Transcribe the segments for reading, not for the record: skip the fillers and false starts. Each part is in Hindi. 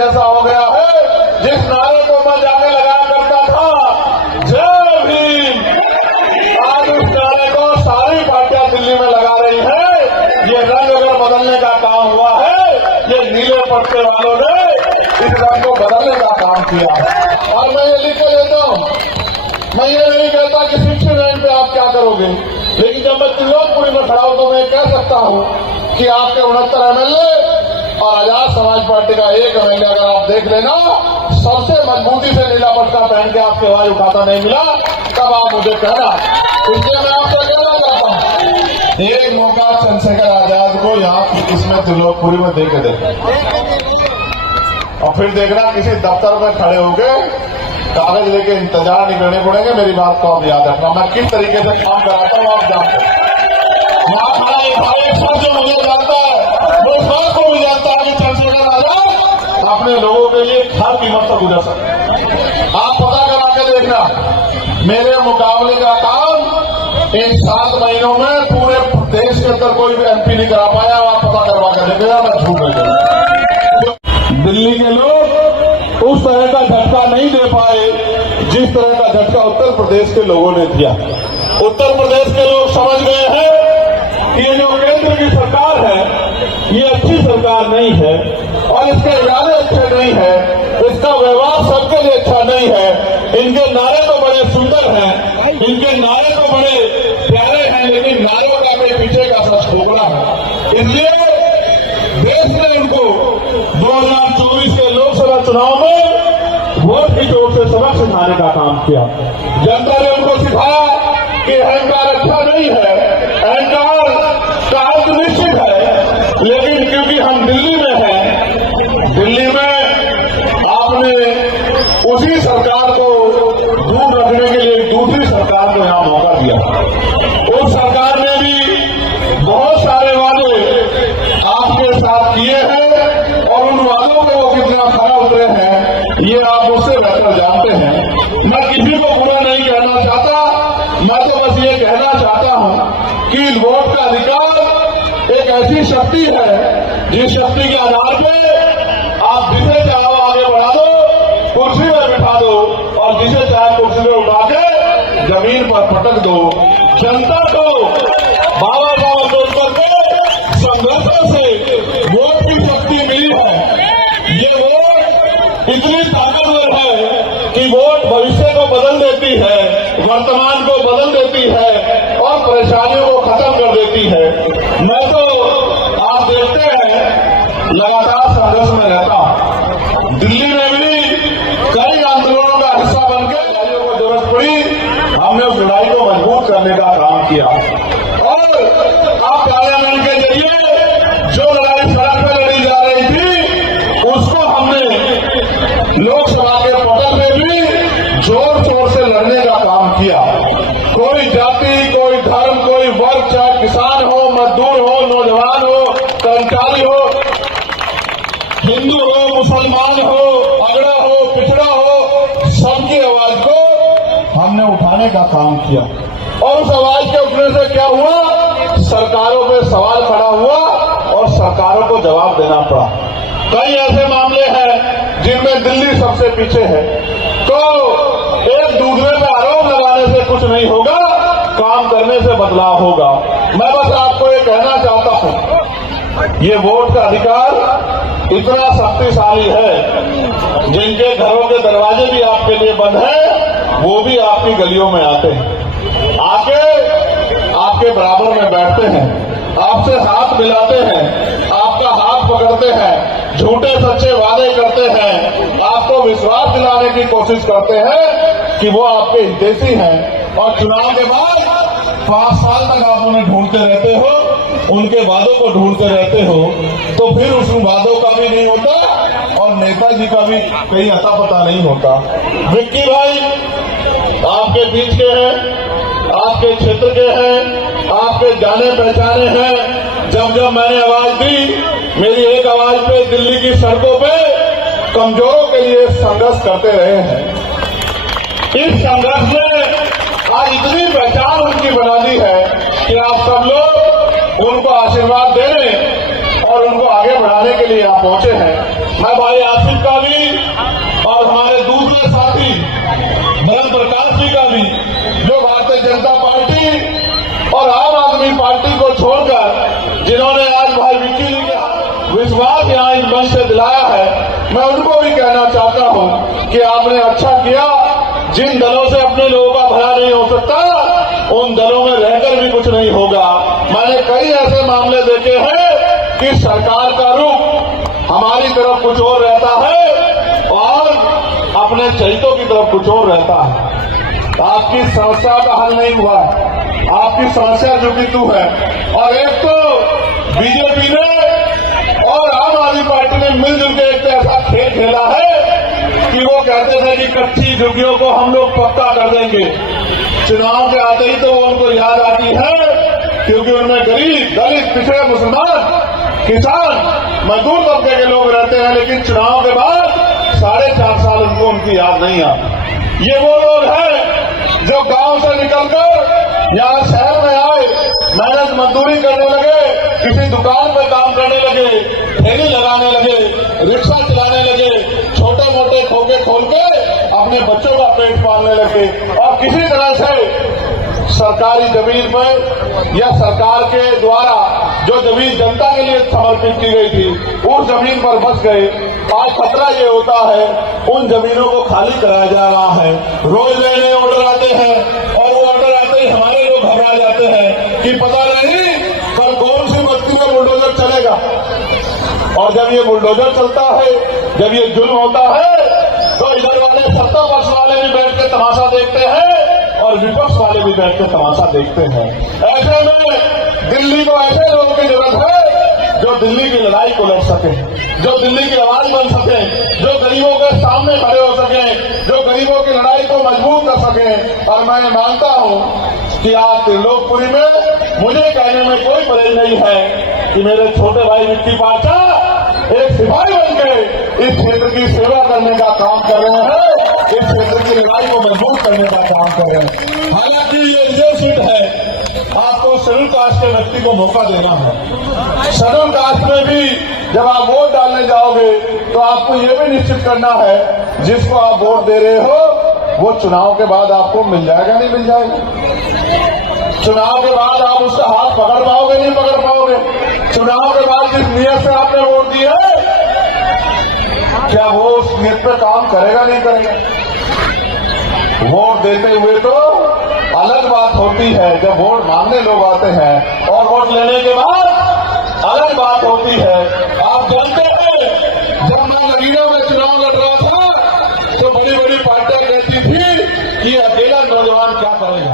जैसा हो गया है। जिस नारे को मैं जाके लगाया करता था, जय भीम, आज उस नारे को सारी पार्टियां दिल्ली में लगा रही है। ये रंग अगर बदलने का काम हुआ है, ये नीले पट्टे वालों ने इस रंग को बदलने का काम किया है। और मैं ये लिख के देता हूं, मैं ये नहीं कहता कि 69 पे आप क्या करोगे, लेकिन जब मैं त्रिलोकपुरी में खड़ा हूं तो मैं कह सकता हूं कि आपके 69 एमएलए और आजाद समाज पार्टी का एक एमएलए अगर आप देख लेना, सबसे मजबूती से नीला पट्टा पहन के आपकी आवाज उठाता नहीं मिला, तब आप मुझे कहना। इसलिए मैं आपसे कहना चाहता हूं, एक मौका चंद्रशेखर आजाद को यहाँ इसमें त्रिलोकपुरी में दे के देखना, और फिर देखना किसी दफ्तर में खड़े होकर कागज लेके इंतजार नहीं करने पड़ेंगे। मेरी बात को आप याद रखना, मैं किस तरीके से काम कराता हूँ आप जानते हैं। जो मुझे जानता है वो इस को भी जानता है कि चंद्रशेखर आजाद अपने लोगों के लिए हर कीमत पर गुजर सकते हैं। आप पता करा के देखना, मेरे मुकाबले का काम इन 7 महीनों में पूरे देश के अंदर कोई भी एमपी नहीं करा पाया। आप पता करवा के देखिएगा, मैं झूठ नहीं कहूंगा। दिल्ली के लोग उस तरह का झटका नहीं दे पाए जिस तरह का झटका उत्तर प्रदेश के लोगों ने दिया। उत्तर प्रदेश के लोग समझ गए हैं कि ये जो केंद्र की सरकार है ये अच्छी सरकार नहीं है, और इसके इरादे अच्छे नहीं है, इसका व्यवहार सबके लिए अच्छा नहीं है। इनके नारे तो बड़े सुंदर हैं, इनके नारे तो बड़े प्यारे हैं, लेकिन नारों का भी पीछे का सच खोखला है। इसलिए देश ने इनको 2024 के लोकसभा चुनाव में वोट की चोट से सबक सिखाने का काम किया। जनता ने उनको सिखाया कि अहंकार अच्छा नहीं है, अहंकार का अर्थ निश्चित है, लेकिन क्योंकि हम दिल्ली में हैं, दिल्ली में आपने उसी सरकार को दूर रखने के लिए दूसरी सरकार को यहां मौका दिया। उस सरकार ने भी बहुत सारे वादे आपके साथ किए हैं, और उन वादों को वो कितना खरा उतरे हैं ये आप मुझसे बेहतर जानते हैं। मैं किसी को बुरा नहीं कहना चाहता, मैं तो बस ये कहना चाहता हूं कि वोट का अधिकार एक ऐसी शक्ति है जिस शक्ति के आधार पे आप जिसे चाहो आगे बढ़ा दो, कुर्सी में बिठा दो, और जिसे चाहे कुर्सी में उठा के जमीन पर पटक दो। जनता को बाबा साहब अम्बेडकर के संघर्षों से वोट की शक्ति मिली है। ये वोट इतनी ताकतवर है कि वोट भविष्य को बदल देती है, वर्तमान को बदल देती है, और परेशानियों को खत्म कर देती है। मैं तो आप देखते हैं लगातार संघर्ष में रहता हूं। दिल्ली में भी कई आंदोलनों का हिस्सा बनकर लड़ाइयों को जरूरत पड़ी, हमने उस लड़ाई को मजबूत करने का काम किया। और आप पार्लियामेंट के जरिए जो लड़ाई सड़क पर लड़ी जा रही थी, उसको हमने लोकसभा के पटल में भी जोर शोर से लड़ने का काम किया। कोई जाति, कोई धर्म, कोई वर्ग, चाहे किसान हो, मजदूर हो, नौजवान हो, कर्मचारी हो, हिंदू हो, मुसलमान हो, अगड़ा हो, पिछड़ा हो, सबकी आवाज को हमने उठाने का काम किया। और उस आवाज के उठने से क्या हुआ, सरकारों पे सवाल खड़ा हुआ और सरकारों को जवाब देना पड़ा। कई ऐसे मामले हैं जिनमें दिल्ली सबसे पीछे है। तो एक दूसरे पर आरोप लगाने से कुछ नहीं होगा, काम करने से बदलाव होगा। मैं बस आपको ये कहना चाहता हूं, ये वोट का अधिकार इतना शक्तिशाली है, जिनके घरों के दरवाजे भी आपके लिए बंद हैं, वो भी आपकी गलियों में आते हैं, आके आपके बराबर में बैठते हैं, आपसे हाथ मिलाते हैं, आपका हाथ पकड़ते हैं, झूठे सच्चे वादे करते हैं, आपको विश्वास दिलाने की कोशिश करते हैं कि वो आपके हितैषी हैं। और चुनाव के बाद 5 साल तक आप उन्हें ढूंढते रहते हो, उनके वादों को ढूंढते रहते हो, तो फिर उस वादों का भी नहीं होता और नेताजी का भी कहीं अता पता नहीं होता। विक्की भाई आपके बीच के हैं, आपके क्षेत्र के हैं, आपके जाने पहचाने हैं। जब जब मैंने आवाज दी, मेरी एक आवाज पे दिल्ली की सड़कों पे कमजोरों के लिए संघर्ष करते रहे हैं। इस संघर्ष ने आज इतनी पहचान उनकी बना दी है कि आप सब लोग उनको आशीर्वाद देने और उनको आगे बढ़ाने के लिए आप पहुंचे हैं। मैं भाई आसिफ का भी और हमारे दूसरे साथी धर्म प्रकाश जी का भी, जो भारतीय जनता पार्टी और आम आदमी पार्टी को छोड़कर जिन्होंने आज भाई विक्की जी के विश्वास यहाँ इस मंच से दिलाया है, मैं उनको भी कहना चाहता हूँ कि आपने अच्छा किया। जिन दलों से अपने लोगों का भला नहीं हो सकता, उन दलों में रहकर भी कुछ नहीं होगा। मैंने कई ऐसे मामले देखे हैं कि सरकार का रुख हमारी तरफ कुछ और रहता है और अपने चहितों की तरफ कुछ और रहता है। आपकी समस्या का हल नहीं हुआ, आपकी समस्या जो कि तू है। और एक तो बीजेपी ने और आम आदमी पार्टी ने मिलजुल के एक ऐसा खेल खेला है कि वो कहते थे कि कच्ची झुग्गियों को हम लोग पक्का कर देंगे। चुनाव के आते ही तो वो उनको याद आती है, क्योंकि उनमें गरीब, दलित, पिछड़े, मुसलमान, किसान, मजदूर तबके के लोग रहते हैं, लेकिन चुनाव के बाद 4.5 साल उनको उनकी याद नहीं आती। ये वो लोग हैं जो गांव से निकलकर यहाँ शहर में आए, मेहनत मजदूरी करने लगे, किसी दुकान पे काम करने लगे, ठेली लगाने लगे, रिक्शा चलाने लगे, छोटे मोटे खोखे खोल के अपने बच्चों का पेट पालने लगे और किसी तरह से सरकारी जमीन पर या सरकार के द्वारा जो जमीन जनता के लिए समर्पित की गई थी, उस जमीन पर बस गए। आज खतरा ये होता है उन जमीनों को खाली कराया जा रहा है। रोज नए नए ऑर्डर आते हैं और वो ऑर्डर आते ही हमारे लोग घबरा जाते हैं कि पता नहीं कल कौन सी बस्ती में बुलडोजर चलेगा। और जब ये बुलडोजर चलता है, जब ये जुल्म होता है, तो इधर वाले सत्ता पक्ष वाले भी बैठ के तमाशा देखते हैं और विपक्ष वाले भी बैठ के तमाशा देखते हैं। ऐसे में दिल्ली को ऐसे लोगों की जरूरत है जो दिल्ली की लड़ाई को लड़ सके, जो दिल्ली की आवाज बन सके, जो गरीबों के सामने खड़े हो सके, जो गरीबों की लड़ाई को मजबूत कर सके। और मैं मानता हूं कि आज त्रिलोकपुरी में मुझे कहने में कोई परहेज नहीं है कि मेरे छोटे भाई विक्की पाचा एक सिपाही बनकर इस क्षेत्र की सेवा करने का काम कर रहे हैं, इस क्षेत्र की लड़ाई को मजबूत करने का काम कर रहे हैं। हालांकि ये रिजर्व सीट है, आपको शेड्यूल कास्ट के व्यक्ति को मौका देना है। शेड्यूल कास्ट में भी जब आप वोट डालने जाओगे तो आपको ये भी निश्चित करना है जिसको आप वोट दे रहे हो वो चुनाव के बाद आपको मिल जाएगा नहीं मिल जाएगा। चुनाव के बाद आप उसका हाथ पकड़ पाओगे नहीं पकड़ पाओगे। चुनाव के बाद जिस नियत से आपने वोट दिया है, क्या वो उस नियत पे काम करेगा नहीं करेगा। वोट देते हुए तो अलग बात होती है, जब वोट मांगने लोग आते हैं, और वोट लेने के बाद अलग बात होती है। आप जानते हैं जब मैं नगीना में चुनाव लड़ रहा था तो बड़ी बड़ी पार्टियां कहती थी कि अकेला नौजवान क्या करेगा।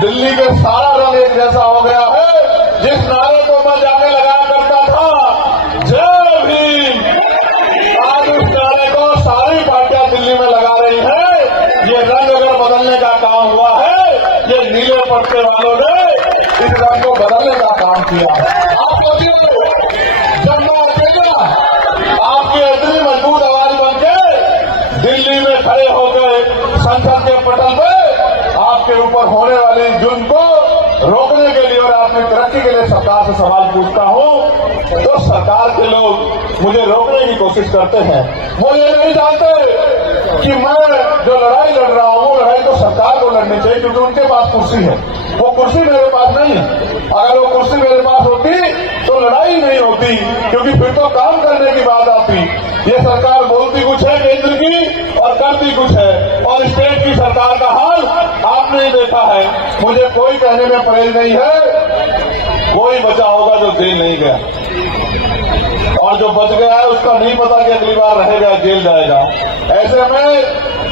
दिल्ली के सारा रंग एक जैसा हो गया है। जिस नारे को मैं जाके लगाया करता था, जय भीम, आज उस नारे को सारी पार्टियां दिल्ली में लगा रही है। ये रंग अगर बदलने का काम हुआ है, ये नीले पट्टे वालों ने इस रंग को बदलने का काम किया है। आप सोचिए, जब मैं अकेला आपकी इतनी मजबूत आवाज बन के दिल्ली में खड़े होकर संसद के पटल पे आपके ऊपर होने वाले जुर्म को रोकने के लिए और अपनी तरक्की के लिए सरकार से सवाल पूछता हूं, तो सरकार के लोग मुझे रोकने की कोशिश करते हैं। वो ये नहीं जानते कि मैं जो लड़ाई लड़ रहा हूं, लड़ाई तो सरकार को लड़नी चाहिए, क्योंकि उनके पास कुर्सी है। वो कुर्सी मेरे पास नहीं है। अगर वो कुर्सी मेरे पास होती तो लड़ाई नहीं होती, क्योंकि फिर तो काम करने की बात आती। ये सरकार बोलती कुछ है केंद्र की और करती कुछ है, और स्टेट की सरकार का हाल आपने ही देखा है। मुझे कोई कहने में परहेज नहीं है, कोई बचा होगा जो जेल नहीं गया, और जो बच गया है उसका नहीं पता कि अगली बार रहेगा जेल जाएगा। ऐसे में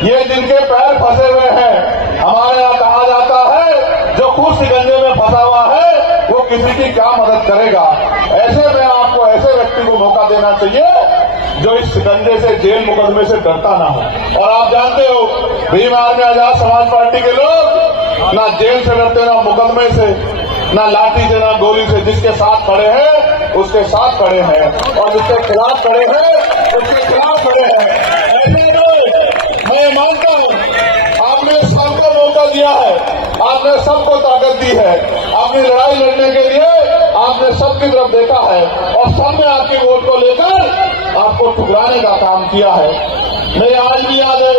ये जिनके पैर फंसे हुए हैं, हमारे यहाँ कहा जाता है जो खुद शिकंजे में फंसा हुआ है वो किसी की क्या मदद करेगा। ऐसे में आपको ऐसे व्यक्ति को मौका देना चाहिए जो इस शिकंजे से, जेल मुकदमे से डरता ना हो। और आप जानते हो भीम आर्मी आजाद समाज पार्टी के लोग ना जेल से डरते, ना मुकदमे से, ना लाठी से, ना गोली से। जिसके साथ खड़े हैं उसके साथ खड़े हैं, और जिसके खिलाफ खड़े हैं उसके खिलाफ खड़े हैं। ऐसे में मैं मानता हूं आपने सबको मौका दिया है, आपने सबको ताकत दी है। अपनी लड़ाई लड़ने के लिए आपने सबकी तरफ देखा है और सब ने आपके वोट को लेकर आपको ठुकराने का काम किया है। मैं आज भी याद है,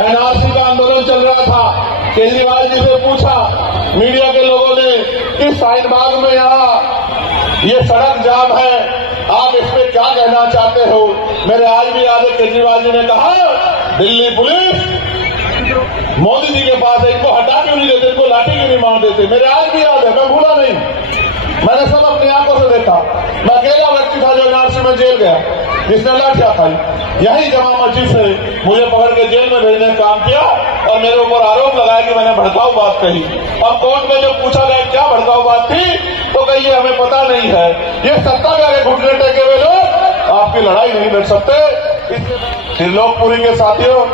एनआरसी का आंदोलन चल रहा था, केजरीवाल जी से पूछा मीडिया के लोगों ने कि शाहीनबाग में यहाँ ये सड़क जाम है, आप इस पे क्या कहना चाहते हो। मेरे आज भी याद है, केजरीवाल जी ने कहा दिल्ली पुलिस मोदी जी के पास है, इनको हटा क्यों नहीं देते, इनको लाठी क्यों नहीं मार देते। मेरे आज भी याद है, मैं भूला नहीं, मैंने सब अपनी आंखों से देखा। मैं अकेला व्यक्ति था जो एनआरसी में जेल गया, जिसने लाठियां खाई। यही जामा मस्जिद से मुझे पकड़ के जेल में भेजने का काम किया और मेरे ऊपर आरोप लगाया कि मैंने भड़काऊ बात कही। अब कोर्ट में जो पूछा गया क्या भड़काऊ बात थी, तो कहिए हमें पता नहीं है। ये सत्ता के आगे घुटने टेके हुए लोग आपकी लड़ाई नहीं लड़ सकते। त्रिलोकपुरी के साथियों,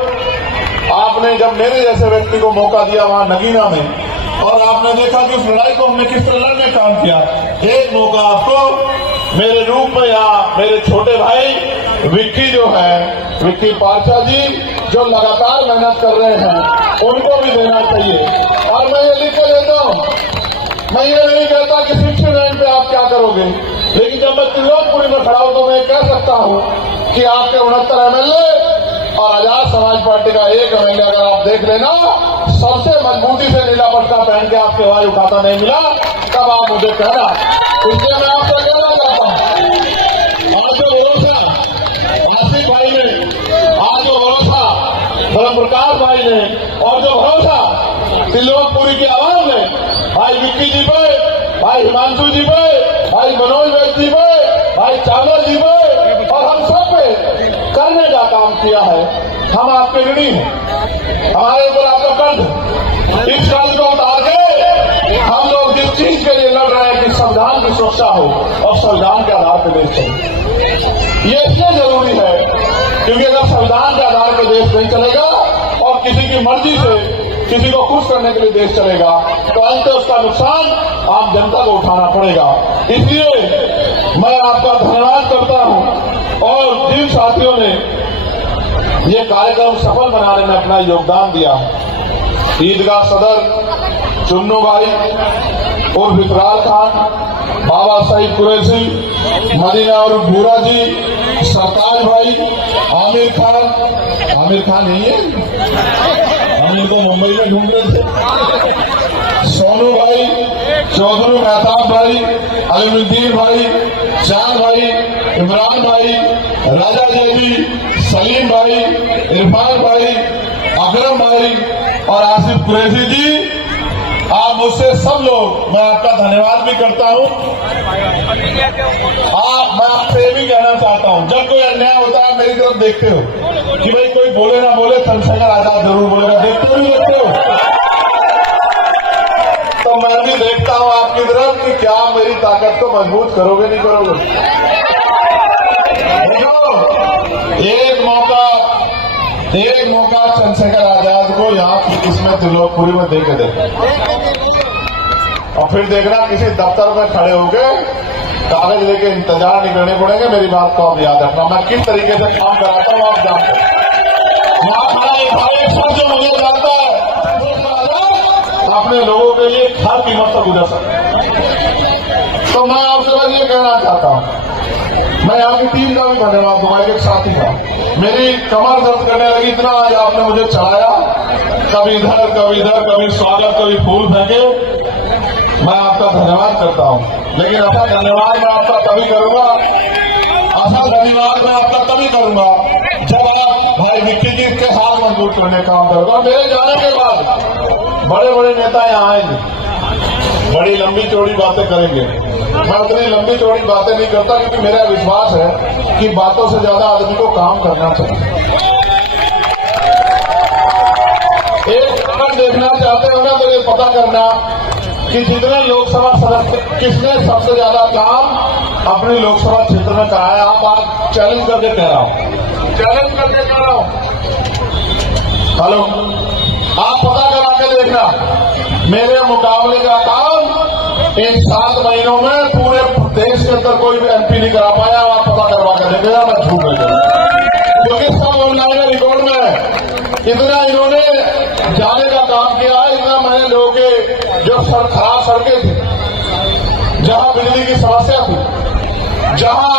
आपने जब मेरे जैसे व्यक्ति को मौका दिया वहां नगीना में, और आपने देखा कि उस लड़ाई को हमने किस तरह लड़ने काम किया। एक मौका आपको मेरे रूप में यहाँ मेरे छोटे भाई विक्की जो है, विक्की पारचा जी जो लगातार मेहनत कर रहे हैं, उनको भी देना चाहिए। और मैं ये लिख के देता हूँ, मैं ये नहीं कहता कि 69 पे आप क्या करोगे, लेकिन जब मैं त्रिलोकपुरी में खड़ा हूं तो मैं कह सकता हूं कि आपके 69 एमएलए और आजाद समाज पार्टी का एक एमएलए अगर आप देख लेना, सबसे मजबूती से नीला पट्टा पहन के आपकी आवाज उठाता नहीं मिला, तब आप मुझे कहना। इसलिए मैं आपसे कहना चाहता हूं, आज जो भरोसा आसिफ भाई ने, आज जो भरोसा धर्म प्रकाश भाई ने, और जो भरोसा त्रिलोकपुरी की आवाज ने भाई विक्की जी पे, भाई हिमांशु जी पे, भाई मनोज वैद्य जी पे, भाई चावल जी पे और हम सब पे करने का काम किया है, हम आपके ऋणी हैं। हमारे ऊपर आपका कर्ज, इस कर्ज को उतार के हम लोग जिस चीज के लिए लड़ रहे हैं कि संविधान की सुरक्षा हो और संविधान के आधार पर देश चले। ये इसलिए जरूरी है क्योंकि अगर संविधान के आधार पर देश नहीं चलेगा और किसी की मर्जी से किसी को खुश करने के लिए देश चलेगा, तो अंत उसका नुकसान आम जनता को उठाना पड़ेगा। इसलिए मैं आपका धन्यवाद करता हूं। और जिन साथियों ने ये कार्यक्रम सफल बनाने में अपना योगदान दिया, ईदगाह सदर चुन्नू भाई और विकराल खान, बाबा साहिब कुरैशी, मदीना और भूरा जी, सरताज भाई, आमिर खान नहीं है, हम इनको मुंबई में ढूंढ रहे थे, सोनू भाई, चौधरी मेहताब भाई, अलीमुद्दीन भाई, चांद भाई, इमरान भाई, राजा जैदी, सलीम भाई, इरफान भाई, अकरम भाई और आसिफ कुरैशी जी, आप मुझसे सब लोग, मैं आपका धन्यवाद भी करता हूं। मैं आपसे ये भी कहना चाहता हूं, जब कोई अन्याय होता है मेरी तरफ देखते हो कि भाई कोई बोले ना बोले, चंद्रशेखर आजाद जरूर बोलेगा, देखते हो। तो मैं भी देखता हूं आपकी तरफ कि क्या मेरी ताकत को मजबूत करोगे नहीं करोगे। एक मौका चंद्रशेखर आजाद को यहाँ इसमें त्रिलोकपुरी में दे के देखा, और फिर देखना किसी दफ्तर में खड़े होके कागज लेके इंतजार नहीं करने पड़ेंगे। मेरी बात को आप याद रखना, मैं किस तरीके से काम कराता हूँ आप जानते हैं। जो मुझे जानता है अपने लोगों के लिए हर कीमत पर गुजर सकता है। तो मैं आपसे बस ये कहना चाहता हूँ, मैं यहाँ की टीम का भी धन्यवाद दूंगा। एक साथी था, मेरी कमर दर्द करने लगी, इतना आज आपने मुझे चढ़ाया, कभी इधर कभी स्वागत, कभी फूल फेंके। मैं आपका धन्यवाद करता हूँ, लेकिन ऐसा धन्यवाद मैं आपका तभी करूंगा, जब आप भाई विक्की जी के हाथ मजबूत करने का काम करोगे। मेरे जाने के बाद बड़े बड़े नेता यहाँ आएंगे, बड़ी लंबी चौड़ी बातें करेंगे। मैं उतनी लंबी चौड़ी बातें नहीं करता, क्योंकि मेरा विश्वास है कि बातों से ज्यादा आदमी को काम करना चाहिए। एक अगर देखना चाहते हो ना, तो ये पता करना कि जितने लोकसभा सदस्य किसने सबसे ज्यादा काम अपने लोकसभा क्षेत्र में कराया। आप आज चैलेंज करके कह रहा हूं, हेलो, आप पता करा के देखना, मेरे मुकाबले का काम इन 7 महीनों में पूरे देश के अंदर कोई भी एमपी नहीं करा पाया। आप पता करवा के देखिएगा, मैं झूठ नहीं कहूंगा, क्योंकि सब ऑनलाइन रिकॉर्ड में है। इतना इन्होंने जाने का काम किया है, इतना मैंने लोगों के जो खराब सड़कें थी, जहां बिजली की की समस्या थी, जहां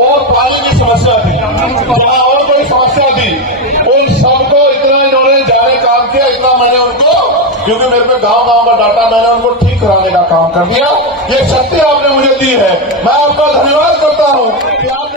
और पानी की समस्या थी, जहां और कोई समस्या थी, उन सबको इतना इन्होंने जाने काम किया, इतना मैंने उनको, क्योंकि मेरे पे गांव-गांव का डाटा, मैंने उनको ठीक कराने का काम कर दिया। ये शक्ति आपने मुझे दी है, मैं आपका धन्यवाद करता हूं कि आप